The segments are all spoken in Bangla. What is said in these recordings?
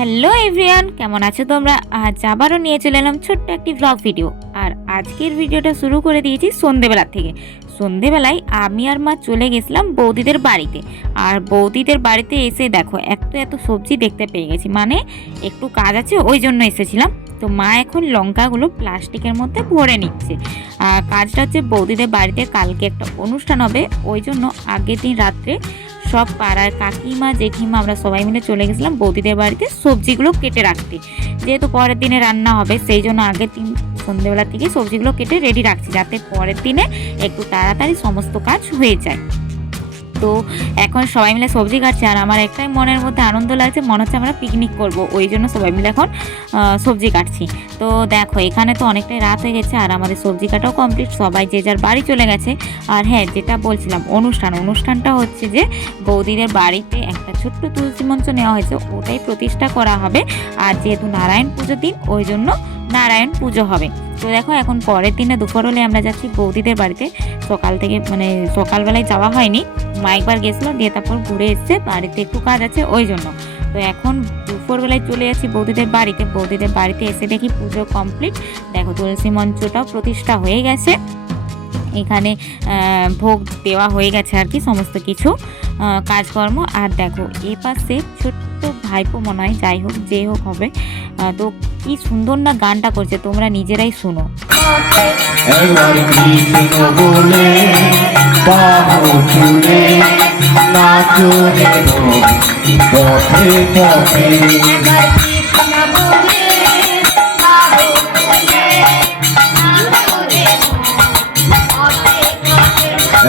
হ্যালো এভরিওয়ান, কেমন আছো তোমরা? আজ আবারও নিয়ে চলে এলাম ছোট্ট একটি ব্লগ ভিডিও আর আজকের ভিডিওটা শুরু করে দিয়েছি সন্ধেবেলা থেকে। সন্ধেবেলায় আমি আর মা চলে গেছিলাম বৌদিদের বাড়িতে। আর বৌদিদের বাড়িতে এসে দেখো, এত এত সবজি দেখতে পেয়ে গেছি। মানে একটু কাজ আছে, ওই জন্য এসেছিলাম। তো মা এখন লঙ্কাগুলো প্লাস্টিকের মধ্যে ভরে নিচ্ছে। আর কাজটা হচ্ছে বৌদিদের বাড়িতে কালকে একটা অনুষ্ঠান হবে, ওই জন্য আগের দিন রাত্রে সব পাড়ার কাকিমা, জেঠিমা, আমরা সবাই মিলে চলে গেছিলাম বৌদিদের বাড়িতে সবজিগুলো কেটে রাখতে। যেহেতু পরের দিনে রান্না হবে, সেই জন্য আগে তিন সন্ধ্যেবেলা থেকে সবজিগুলো কেটে রেডি রাখছি, যাতে পরের দিনে একটু তাড়াতাড়ি সমস্ত কাজ হয়ে যায়। তো এখন সবাই মিলে সবজি কাটছে আর আমার একটাই মনের মধ্যে আনন্দ লাগছে, মনে হচ্ছে আমরা পিকনিক করব। ওই জন্য সবাই মিলে এখন সবজি কাটছি। তো দেখো, এখানে তো অনেকটাই রাত হয়ে গেছে আর আমাদের সবজি কাটাও কমপ্লিট সবাই যে যার বাড়ি চলে গেছে। আর হ্যাঁ যেটা বলছিলাম, অনুষ্ঠান। অনুষ্ঠানটা হচ্ছে যে বৌদিদের বাড়িতে একটা ছোট্ট তুলসী মঞ্চ নেওয়া হয়েছে। ওটাই প্রতিষ্ঠা করা হবে। আর যেহেতু নারায়ণ পুজোর দিন, ওই জন্য নারায়ণ পুজো হবে। তো দেখো এখন পরের দিনে দুপুর হলে আমরা যাচ্ছি বৌদিদের বাড়িতে। সকাল থেকে মানে সকালবেলায় যাওয়া হয়নি। মা একবার গেছিল দিয়ে তারপর ঘুরে এসছে, বাড়িতে একটু কাজ আছে ওই জন্য। তো এখন দুপুরবেলায় চলে যাচ্ছি বৌদিদের বাড়িতে। বৌদিদের বাড়িতে এসে দেখি পুজো কমপ্লিট। দেখো তুলসী মঞ্চটাও প্রতিষ্ঠা হয়ে গেছে। এখানে ভোগ দেওয়া হয়ে গেছে আর কি, সমস্ত কিছু কাজকর্ম। আর দেখো এ পাশে ছোট্ট ভাইপো মনে হয় যাই হোক যে হোক হবে। তো কি সুন্দর না গানটা করছে তোমরা নিজেরাই শুনো।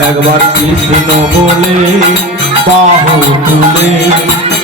এবার কৃষ্ণ বলে? বাহু তুলে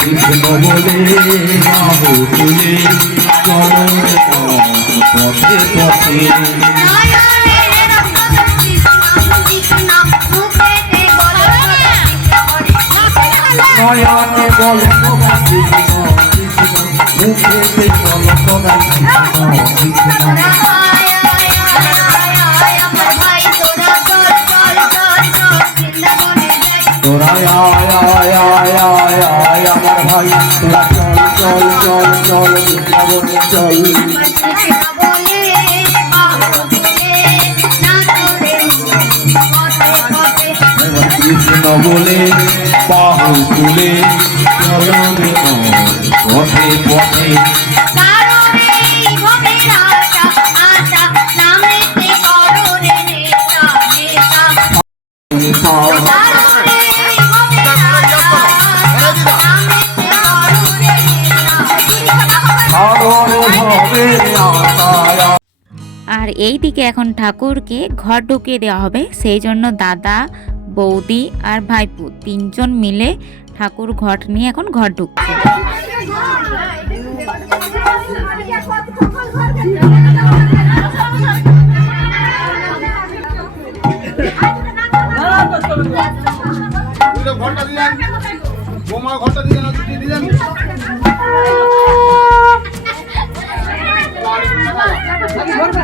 কৃষ্ণ বলে বাহু তুলে চরণ পথে পথে নয়নে বল সদা কৃষ্ণ মুখেতে বল সদা কৃষ্ণ তোরা চল চল চল চল আয় আয় আয় চল বলে বাহু তুলে পথে পথে কারণে আর এই দিকে এখন ঠাকুরকে ঘর ঢুকিয়ে দেওয়া হবে। সেই জন্য দাদা, বৌদি আর ভাইপু তিনজন মিলে ঠাকুর ঘট নিয়ে এখন ঘর ঢুকছে। দিলেন, বোমা দিলেন আর ছুটি দিলেন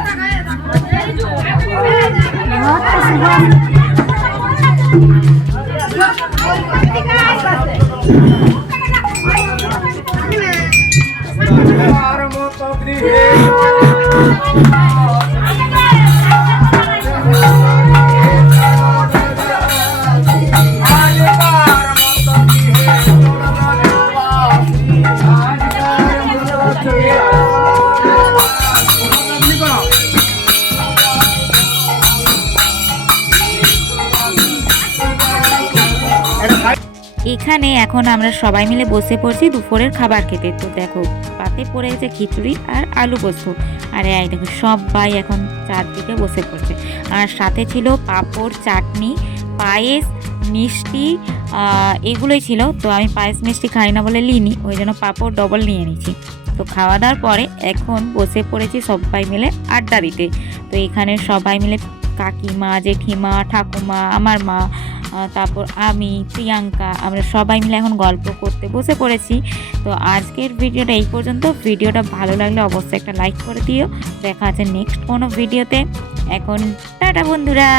এখানে এখন আমরা সবাই মিলে বসে পড়ছি দুপুরের খাবার খেতে। তো দেখো, পাতে পড়ে গেছে খিচুড়ি আর আলু পোস্ত। আর এই দেখো, সবাই এখন চারদিকে বসে পড়ছে। আর সাথে ছিল পাঁপড়, চাটনি, পায়েস, মিষ্টি এগুলোই ছিল। তো আমি পায়েস, মিষ্টি খাই না বলে লিনি ওই জন্য পাঁপড় ডবল নিয়ে নিয়েছি। তো খাওয়া দাওয়ার পরে এখন বসে পড়েছি সবাই মিলে আড্ডা দিতে। তো এখানে সবাই মিলে কাকিমা, জেঠিমা, ঠাকুমা, আমার মা তারপর আমি, প্রিয়াঙ্কা, আমরা সবাই মিলে এখন গল্প করতে বসে পড়েছি। তো আজকের ভিডিওটা এই পর্যন্ত। ভিডিওটা ভালো লাগলে অবশ্যই একটা লাইক করে দিও। দেখা আছে নেক্সট কোনো ভিডিওতে এখন টাটা বন্ধুরা।